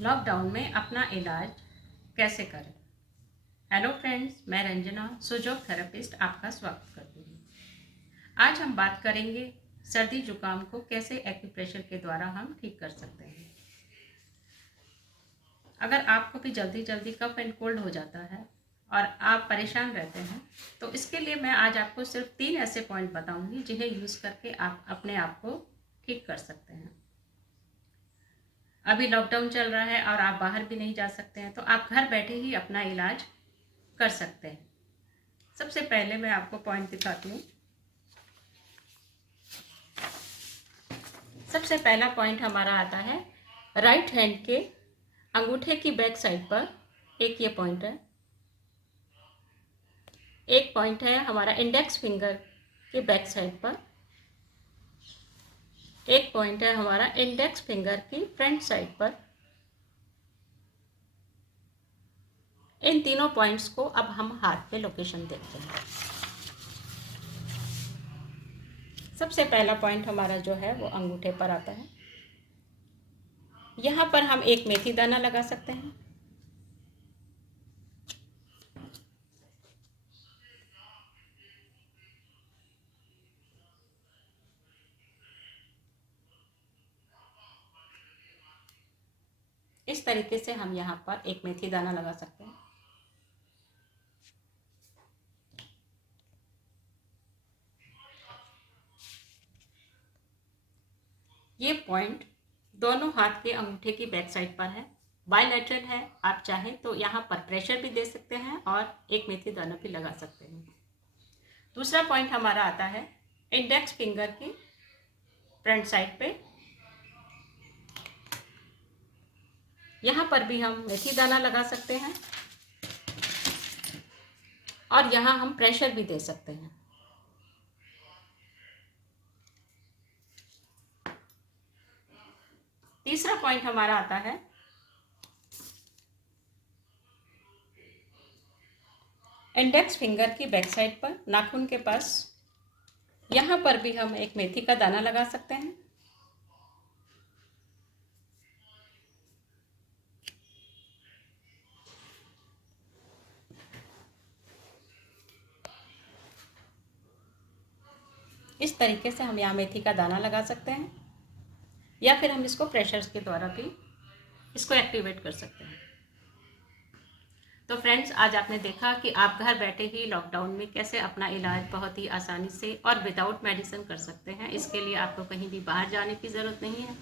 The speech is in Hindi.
लॉकडाउन में अपना इलाज कैसे करें। हेलो फ्रेंड्स, मैं रंजना सुजोग थेरेपिस्ट आपका स्वागत करती हूँ। आज हम बात करेंगे सर्दी जुकाम को कैसे एक्यूप्रेशर के द्वारा हम ठीक कर सकते हैं। अगर आपको भी जल्दी जल्दी कफ एंड कोल्ड हो जाता है और आप परेशान रहते हैं तो इसके लिए मैं आज आपको सिर्फ 3 ऐसे पॉइंट बताऊंगी जिन्हें यूज़ करके आप अपने आप को ठीक कर सकते हैं। अभी लॉकडाउन चल रहा है और आप बाहर भी नहीं जा सकते हैं तो आप घर बैठे ही अपना इलाज कर सकते हैं। सबसे पहले मैं आपको पॉइंट दिखाती हूँ। सबसे पहला पॉइंट हमारा आता है राइट हैंड के अंगूठे की बैक साइड पर। एक ये पॉइंट है। एक पॉइंट है हमारा इंडेक्स फिंगर के बैक साइड पर। एक पॉइंट है हमारा इंडेक्स फिंगर की फ्रंट साइड पर। इन तीनों पॉइंट्स को अब हम हाथ पे लोकेशन देखते हैं। सबसे पहला पॉइंट हमारा जो है वो अंगूठे पर आता है। यहाँ पर हम एक मेथी दाना लगा सकते हैं। इस तरीके से हम यहाँ पर एक मेथी दाना लगा सकते हैं। ये पॉइंट दोनों हाथ के अंगूठे की बैक साइड पर है। बायलैटरल है। आप चाहें तो यहाँ पर प्रेशर भी दे सकते हैं और एक मेथी दाना भी लगा सकते हैं। दूसरा पॉइंट हमारा आता है इंडेक्स फिंगर की फ्रंट साइड पे। यहाँ पर भी हम मेथी दाना लगा सकते हैं और यहाँ हम प्रेशर भी दे सकते हैं। तीसरा पॉइंट हमारा आता है इंडेक्स फिंगर की बैक साइड पर, नाखून के पास। यहाँ पर भी हम एक मेथी का दाना लगा सकते हैं। इस तरीके से हम यहाँ मेथी का दाना लगा सकते हैं या फिर हम इसको प्रेशर्स के द्वारा भी इसको एक्टिवेट कर सकते हैं। तो फ्रेंड्स, आज आपने देखा कि आप घर बैठे ही लॉकडाउन में कैसे अपना इलाज बहुत ही आसानी से और विदाउट मेडिसिन कर सकते हैं। इसके लिए आपको कहीं भी बाहर जाने की ज़रूरत नहीं है।